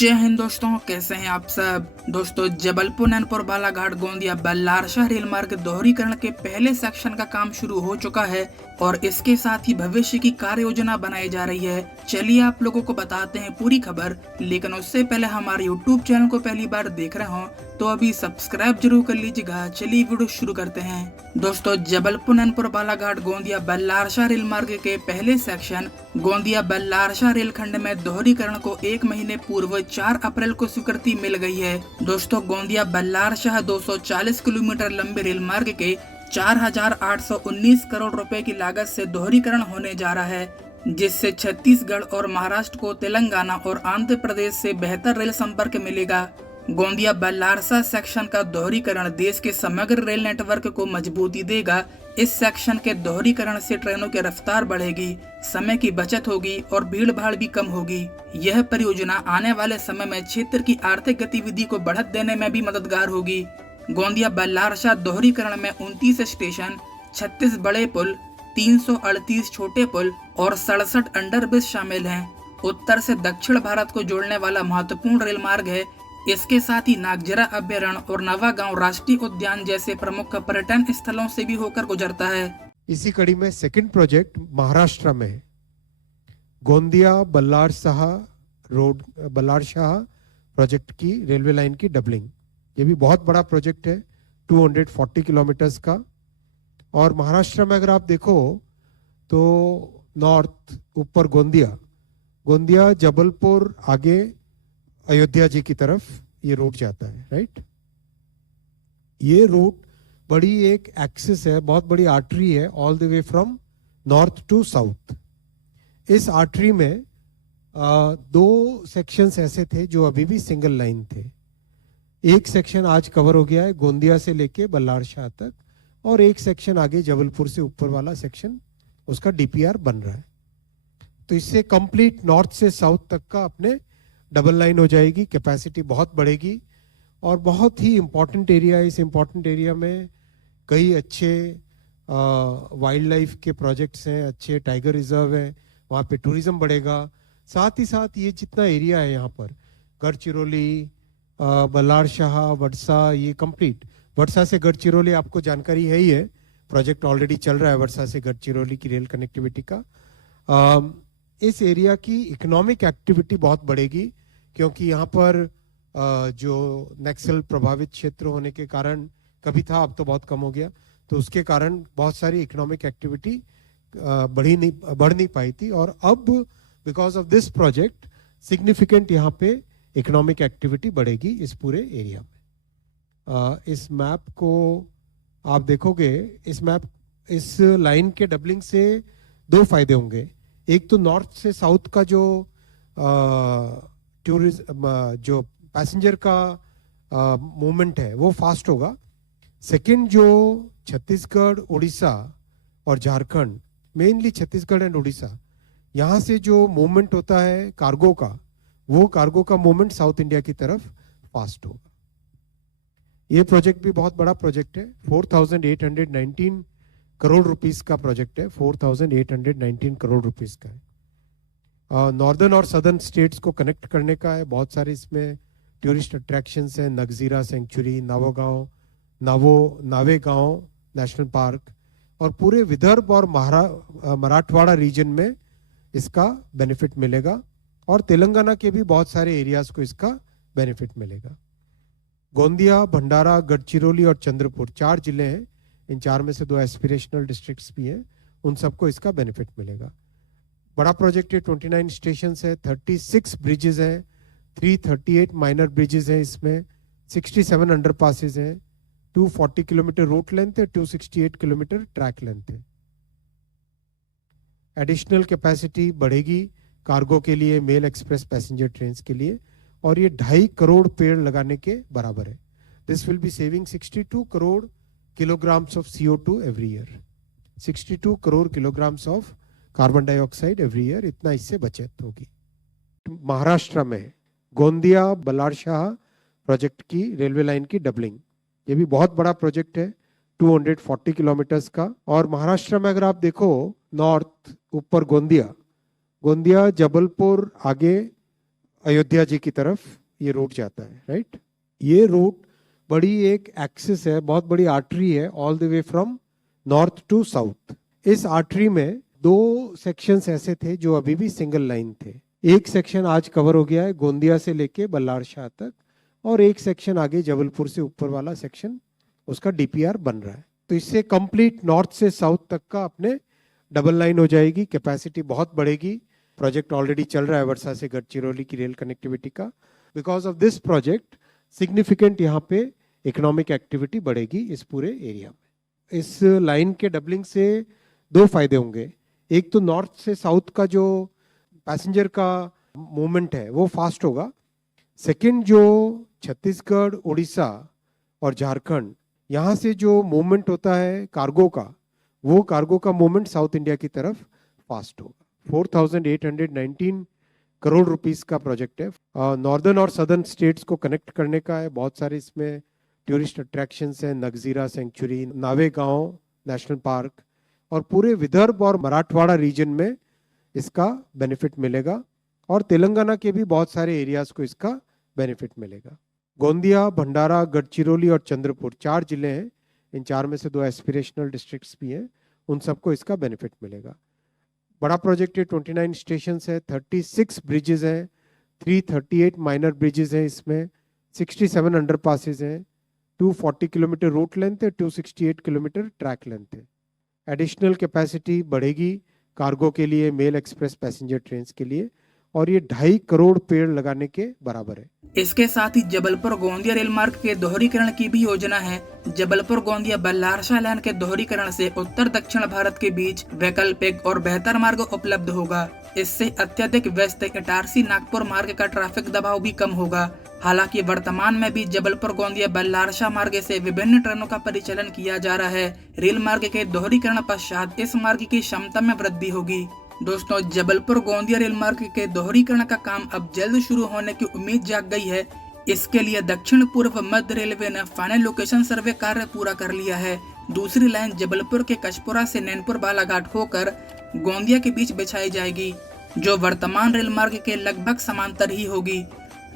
जय हिंद दोस्तों, कैसे हैं आप सब। दोस्तों, जबलपुर नैनपुर बालाघाट गोंदिया बल्लारशाह रेल मार्ग दोहरीकरण के पहले सेक्शन का काम शुरू हो चुका है और इसके साथ ही भविष्य की कार्य योजना बनाई जा रही है। चलिए आप लोगों को बताते हैं पूरी खबर, लेकिन उससे पहले हमारे यूट्यूब चैनल को पहली बार देख रहे हो तो अभी सब्सक्राइब जरूर कर लीजिएगा। चलिए वीडियो शुरू करते हैं। दोस्तों, जबलपुर नैनपुर बालाघाट गोंदिया बल्लारशाह रेल मार्ग के पहले सेक्शन गोंदिया बल्लारशाह रेलखंड में दोहरीकरण को 1 महीने पूर्व 4 अप्रैल को स्वीकृति मिल गई है। दोस्तों, गोंदिया बल्लारशाह 240 किलोमीटर लंबे रेल मार्ग के 4,819 करोड़ रुपए की लागत से दोहरीकरण होने जा रहा है, जिससे छत्तीसगढ़ और महाराष्ट्र को तेलंगाना और आंध्र प्रदेश से बेहतर रेल संपर्क मिलेगा। गोंदिया बल्लारशाह सेक्शन का दोहरीकरण देश के समग्र रेल नेटवर्क को मजबूती देगा। इस सेक्शन के दोहरीकरण से ट्रेनों की रफ्तार बढ़ेगी, समय की बचत होगी और भीड़ भाड़ भी कम होगी। यह परियोजना आने वाले समय में क्षेत्र की आर्थिक गतिविधि को बढ़त देने में भी मददगार होगी। गोंदिया बल्लारशाह दोहरीकरण में 29 स्टेशन, 36 बड़े पुल, 338 छोटे पुल और 67 अंडरब्रिज शामिल हैं। उत्तर से दक्षिण भारत को जोड़ने वाला महत्वपूर्ण रेल मार्ग है। इसके साथ ही नागजरा अभ्यारण्य और नवागांव राष्ट्रीय उद्यान जैसे प्रमुख पर्यटन स्थलों से भी होकर गुजरता है। इसी कड़ी में सेकंड प्रोजेक्ट महाराष्ट्र में गोंदिया बल्लारशाह प्रोजेक्ट की रेलवे लाइन की डबलिंग, ये भी बहुत बड़ा प्रोजेक्ट है, 240 किलोमीटर्स का। और महाराष्ट्र में अगर आप देखो तो नॉर्थ ऊपर गोंदिया जबलपुर आगे अयोध्या जी की तरफ ये रूट जाता है, राइट। ये रूट बड़ी एक एक्सिस है, बहुत बड़ी आर्टरी है, all the way from north to south. इस आर्टरी में 2 सेक्शंस ऐसे थे जो अभी भी सिंगल लाइन थे। एक सेक्शन आज कवर हो गया है गोंदिया से लेके बल्लारशाह तक, और एक सेक्शन आगे जबलपुर से ऊपर वाला सेक्शन, उसका डीपीआर बन रहा है। तो इससे कंप्लीट नॉर्थ से साउथ तक का अपने डबल लाइन हो जाएगी, कैपेसिटी बहुत बढ़ेगी और बहुत ही इम्पोर्टेंट एरिया है। इस इम्पोर्टेंट एरिया में कई अच्छे वाइल्ड लाइफ के प्रोजेक्ट्स हैं, अच्छे टाइगर रिजर्व हैं, वहाँ पे टूरिज्म बढ़ेगा। साथ ही साथ ये जितना एरिया है यहाँ पर गढ़चिरौली, बल्लारशाह, वडसा, ये कंप्लीट, वडसा से गढ़चिरौली आपको जानकारी है ही है, प्रोजेक्ट ऑलरेडी चल रहा है वडसा से गढ़चिरौली की रेल कनेक्टिविटी का। इस एरिया की इकोनॉमिक एक्टिविटी बहुत बढ़ेगी, क्योंकि यहाँ पर जो नक्सल प्रभावित क्षेत्र होने के कारण, कभी था अब तो बहुत कम हो गया, तो उसके कारण बहुत सारी इकोनॉमिक एक्टिविटी बढ़ नहीं पाई थी। और अब because of this project significant यहाँ पे इकोनॉमिक एक्टिविटी बढ़ेगी इस पूरे एरिया में। इस मैप को आप देखोगे, इस लाइन के डबलिंग से 2 फायदे होंगे। एक तो नॉर्थ से साउथ का जो जो पैसेंजर का मूवमेंट है वो फास्ट होगा। सेकंड, जो छत्तीसगढ़, उड़ीसा और झारखंड, मेनली छत्तीसगढ़ एंड उड़ीसा, यहाँ से जो मूवमेंट होता है कार्गो का, वो कार्गो का मूवमेंट साउथ इंडिया की तरफ फास्ट होगा। ये प्रोजेक्ट भी बहुत बड़ा प्रोजेक्ट है, 4,819 करोड़ रुपीस का प्रोजेक्ट है, 4,819 करोड़ रुपीस का है। नॉर्दर्न और सदर्न स्टेट्स को कनेक्ट करने का है। बहुत सारे इसमें टूरिस्ट अट्रैक्शंस हैं, नगजीरा सेंचुरी, नावेगांव नेशनल पार्क, और पूरे विदर्भ और मराठवाड़ा रीजन में इसका बेनिफिट मिलेगा, और तेलंगाना के भी बहुत सारे एरियाज को इसका बेनिफिट मिलेगा। गोंदिया, भंडारा, गढ़चिरौली और चंद्रपुर 4 जिले हैं, इन 4 में से 2 एस्पिरेशनल डिस्ट्रिक्ट्स भी हैं, उन सबको इसका बेनिफिट मिलेगा। बड़ा प्रोजेक्ट है, 29 स्टेशन है, 36 ब्रिजेस हैं, 338 माइनर ब्रिजेस हैं, इसमें 67 अंडरपासेस हैं, 240 किलोमीटर रूट लेंथ है, 268 किलोमीटर ट्रैक लेंथ है। एडिशनल कैपेसिटी बढ़ेगी कार्गो के लिए, मेल एक्सप्रेस पैसेंजर ट्रेन के लिए, और ये 2.5 करोड़ पेड़ लगाने के बराबर है। This will be saving 62 crore kilograms of CO2 every year, 62 crore kilograms of carbon dioxide every year, इतना इससे बचत होगी। महाराष्ट्र में गोंदिया बल्लारशाह प्रोजेक्ट की रेलवे लाइन की डबलिंग, ये भी बहुत बड़ा प्रोजेक्ट है, 240 किलोमीटर्स का। और महाराष्ट्र में अगर आप देखो, नॉर्थ ऊपर गोंदिया जबलपुर आगे अयोध्या जी की तरफ ये रूट जाता है, राइट। ये रूट बड़ी एक एक्सिस है, बहुत बड़ी आर्टरी है, all the way from north to south. इस आर्टरी में दो सेक्शंस ऐसे थे जो अभी भी सिंगल लाइन थे। एक सेक्शन आज कवर हो गया है गोंदिया से लेके बल्लारशाह तक, और एक सेक्शन आगे जबलपुर से ऊपर वाला सेक्शन, उसका डीपीआर बन रहा है। तो इससे कंप्लीट नॉर्थ से साउथ तक का अपने डबल लाइन हो जाएगी, कैपेसिटी बहुत बढ़ेगी। प्रोजेक्ट ऑलरेडी चल रहा है वर्षा से गढ़चिरौली की रेल कनेक्टिविटी का। Because of this project significant यहाँ पे इकोनॉमिक एक्टिविटी बढ़ेगी इस पूरे एरिया में। इस लाइन के डबलिंग से दो फायदे होंगे। एक तो नॉर्थ से साउथ का जो पैसेंजर का मूवमेंट है वो फास्ट होगा। सेकंड, जो छत्तीसगढ़, उड़ीसा और झारखंड, यहाँ से जो मूवमेंट होता है कार्गो का, वो कार्गो का मूवमेंट साउथ इंडिया की तरफ फास्ट होगा। 4,819 करोड़ रुपीस का प्रोजेक्ट है। नॉर्दर्न और सदर्न स्टेट्स को कनेक्ट करने का है। बहुत सारे इसमें टूरिस्ट अट्रैक्शंस हैं, नगजीरा सेंचुरी, नावेगांव नेशनल पार्क, और पूरे विदर्भ और मराठवाड़ा रीजन में इसका बेनिफिट मिलेगा, और तेलंगाना के भी बहुत सारे एरियाज को इसका बेनिफिट मिलेगा। गोंदिया, भंडारा, गढ़चिरौली और चंद्रपुर 4 जिले हैं। इन 4 में से 2 एस्पिरेशनल डिस्ट्रिक्ट्स भी हैं, उन सबको इसका बेनिफिट मिलेगा। बड़ा प्रोजेक्ट है, 29 स्टेशन है, 36 ब्रिजेज हैं, 338 माइनर ब्रिजेज हैं, इसमें 67 अंडरपासेज हैं, 240 किलोमीटर रूट लेंथ है, 268 किलोमीटर ट्रैक लेंथ है। एडिशनल कैपेसिटी बढ़ेगी कार्गो के लिए, मेल एक्सप्रेस पैसेंजर ट्रेन के लिए, और ये 2.5 करोड़ पेड़ लगाने के बराबर है। इसके साथ ही जबलपुर गोंदिया रेल मार्ग के दोहरीकरण की भी योजना है। जबलपुर गोंदिया बल्लारशाह लाइन के दोहरीकरण से उत्तर दक्षिण भारत के बीच वैकल्पिक और बेहतर मार्ग उपलब्ध होगा। इससे अत्यधिक व्यस्त इटारसी नागपुर मार्ग का ट्रैफिक दबाव भी कम होगा। हालांकि वर्तमान में भी जबलपुर गोंदिया बल्लारशाह मार्ग से विभिन्न ट्रेनों का परिचालन किया जा रहा है। रेल मार्ग के दोहरीकरण पश्चात इस मार्ग की क्षमता में वृद्धि होगी। दोस्तों, जबलपुर गोंदिया रेल मार्ग के दोहरीकरण का काम अब जल्द शुरू होने की उम्मीद जाग गई है। इसके लिए दक्षिण पूर्व मध्य रेलवे ने फाइनल लोकेशन सर्वे कार्य पूरा कर लिया है। दूसरी लाइन जबलपुर के कचपुरा से नैनपुर बालाघाट होकर गोंदिया के बीच बिछाई जाएगी, जो वर्तमान रेल मार्ग के लगभग समांतर ही होगी।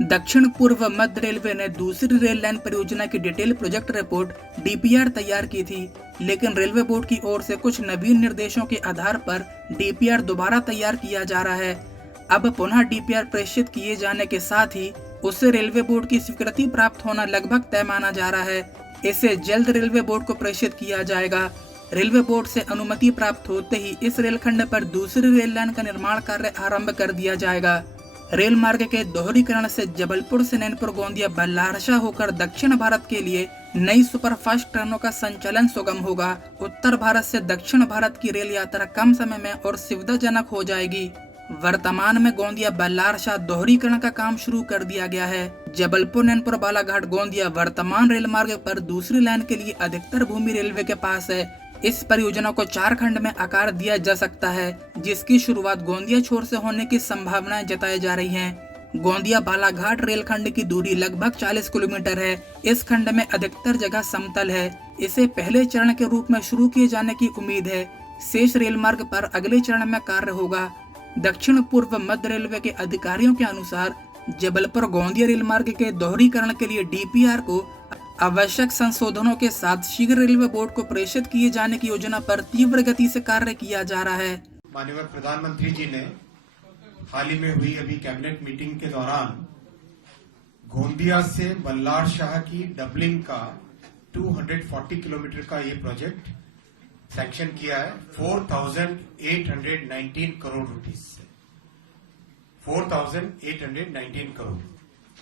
दक्षिण पूर्व मध्य रेलवे ने दूसरी रेल लाइन परियोजना की डिटेल प्रोजेक्ट रिपोर्ट डीपीआर तैयार की थी, लेकिन रेलवे बोर्ड की ओर से कुछ नवीन निर्देशों के आधार पर डीपीआर दोबारा तैयार किया जा रहा है। अब पुनः डीपीआर प्रेषित किए जाने के साथ ही उससे रेलवे बोर्ड की स्वीकृति प्राप्त होना लगभग तय माना जा रहा है। इसे जल्द रेलवे बोर्ड को प्रेषित किया जाएगा। रेलवे बोर्ड से अनुमति प्राप्त होते ही इस रेलखंड पर दूसरी रेल लाइन का निर्माण कार्य आरंभ कर दिया जाएगा। रेल मार्ग के दोहरीकरण से जबलपुर से नैनपुर गोंदिया बल्लारशाह होकर दक्षिण भारत के लिए नई सुपरफास्ट ट्रेनों का संचालन सुगम होगा। उत्तर भारत से दक्षिण भारत की रेल यात्रा कम समय में और सुविधाजनक हो जाएगी। वर्तमान में गोंदिया बल्लारशाह दोहरीकरण का काम शुरू कर दिया गया है। जबलपुर नैनपुर बालाघाट गोंदिया वर्तमान रेल मार्ग पर दूसरी लाइन के लिए अधिकतर भूमि रेलवे के पास है। इस परियोजना को 4 खंड में आकार दिया जा सकता है, जिसकी शुरुआत गोंदिया छोर से होने की संभावनाएं जताई जा रही हैं। गोंदिया बालाघाट रेलखंड की दूरी लगभग 40 किलोमीटर है। इस खंड में अधिकतर जगह समतल है। इसे पहले चरण के रूप में शुरू किए जाने की उम्मीद है। शेष रेल मार्ग पर अगले चरण में कार्य होगा। दक्षिण पूर्व मध्य रेलवे के अधिकारियों के अनुसार जबलपुर गोंदिया रेल मार्ग के दोहरीकरण के लिए डीपीआर को आवश्यक संशोधनों के साथ शीघ्र रेलवे बोर्ड को प्रेषित किए जाने की योजना पर तीव्र गति से कार्य किया जा रहा है। माननीय प्रधानमंत्री जी ने हाल ही में हुई अभी कैबिनेट मीटिंग के दौरान गोंदिया से बल्लारशाह की डबलिंग का 240 किलोमीटर का ये प्रोजेक्ट सैंक्शन किया है 4,819 करोड़ रुपीस से। 4,819 करोड़।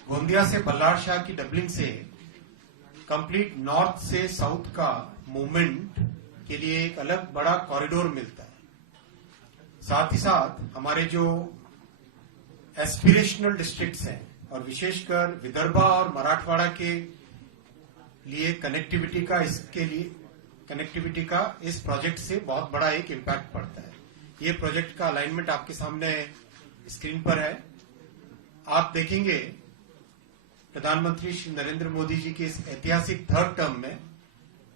गोंदिया से बल्लारशाह की डबलिंग से कंप्लीट नॉर्थ से साउथ का मूवमेंट के लिए एक अलग बड़ा कॉरिडोर मिलता है। साथ ही साथ हमारे जो एस्पिरेशनल डिस्ट्रिक्ट्स हैं और विशेषकर विदर्भा और मराठवाड़ा के लिए कनेक्टिविटी का इस प्रोजेक्ट से बहुत बड़ा एक इम्पैक्ट पड़ता है। ये प्रोजेक्ट का अलाइनमेंट आपके सामने स्क्रीन पर है। आप देखेंगे प्रधानमंत्री श्री नरेंद्र मोदी जी के इस ऐतिहासिक 3rd टर्म में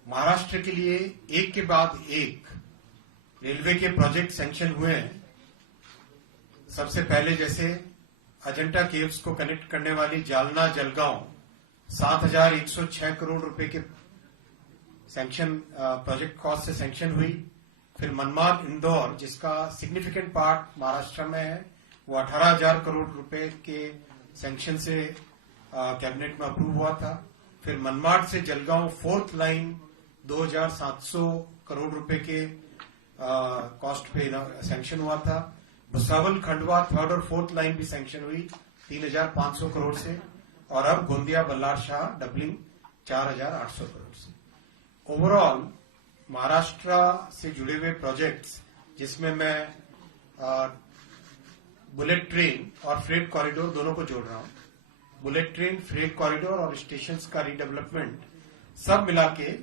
महाराष्ट्र के लिए एक के बाद एक रेलवे के प्रोजेक्ट सैंक्शन हुए हैं। सबसे पहले जैसे अजंता केव्स को कनेक्ट करने वाली जालना जलगांव 7,106 करोड़ रुपए के सैंक्शन प्रोजेक्ट कॉस्ट से सैंक्शन हुई। फिर मनमाड इंदौर, जिसका सिग्निफिकेंट पार्ट महाराष्ट्र में है, वो 18,000 करोड़ रुपए के सैंक्शन से कैबिनेट में अप्रूव हुआ था। फिर मनमाड से जलगांव 4th लाइन 2,700 करोड़ रुपए के कॉस्ट पे सैंक्शन हुआ था। भुसावल खंडवा 3rd और 4th लाइन भी सैंक्शन हुई 3,500 करोड़ से। और अब गोंदिया बल्लार शाह डबलिंग 4,800 करोड़ से। ओवरऑल महाराष्ट्र से जुड़े हुए प्रोजेक्ट्स, जिसमें मैं बुलेट ट्रेन और फ्रेट कॉरिडोर दोनों को जोड़ रहा हूं, बुलेट ट्रेन, फ्रेट कॉरिडोर और स्टेशंस का रीडेवलपमेंट, सब मिला के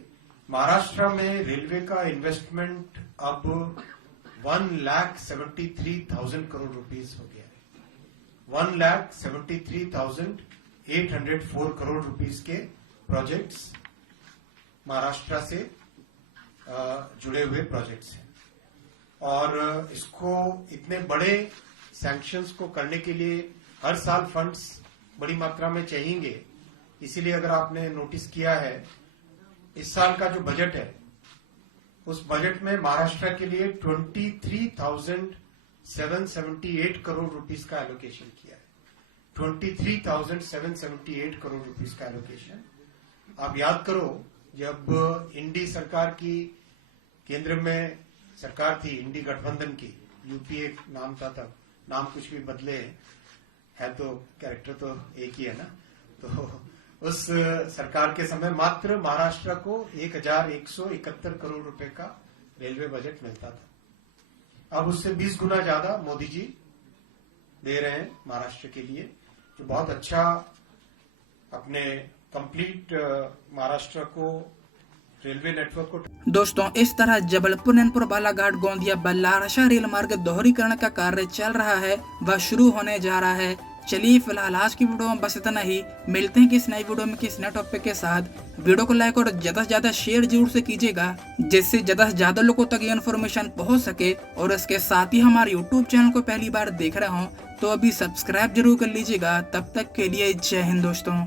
महाराष्ट्र में रेलवे का इन्वेस्टमेंट अब 1,73,000 करोड़ रुपीस हो गया है। 1,73,804 करोड़ रुपीस के प्रोजेक्ट्स महाराष्ट्र से जुड़े हुए प्रोजेक्ट्स हैं। और इसको इतने बड़े सैंक्शंस को करने के लिए हर साल फंड्स बड़ी मात्रा में चाहिए। इसीलिए अगर आपने नोटिस किया है, इस साल का जो बजट है, उस बजट में महाराष्ट्र के लिए 23,778 करोड़ रुपीस का एलोकेशन किया है। 23,778 करोड़ रुपीस का एलोकेशन। आप याद करो, जब इंडी सरकार की केंद्र में सरकार थी, इंडी गठबंधन की, यूपीए नाम था तब, नाम कुछ भी बदले है तो कैरेक्टर तो एक ही है ना। तो उस सरकार के समय मात्र महाराष्ट्र को 1,171 करोड़ रुपए का रेलवे बजट मिलता था। अब उससे 20 गुना ज्यादा मोदी जी दे रहे हैं महाराष्ट्र के लिए, जो बहुत अच्छा अपने कंप्लीट महाराष्ट्र को रेलवे नेटवर्क को। दोस्तों, इस तरह जबलपुर नैनपुर बालाघाट गोंदिया बल्लारशाह रेल मार्ग दोहरीकरण का कार्य चल रहा है, वह शुरू होने जा रहा है। चलिए फिलहाल आज की वीडियो में बस इतना ही। मिलते हैं किस नई वीडियो में किस नए टॉपिक के साथ। वीडियो को लाइक और ज्यादा से ज्यादा शेयर जरूर से कीजिएगा, जिससे ज्यादा से ज्यादा लोगों तक ये इन्फॉर्मेशन पहुंच सके। और इसके साथ ही हमारे यूट्यूब चैनल को पहली बार देख रहे हो तो अभी सब्सक्राइब जरूर कर लीजिएगा। तब तक के लिए जय हिंद दोस्तों।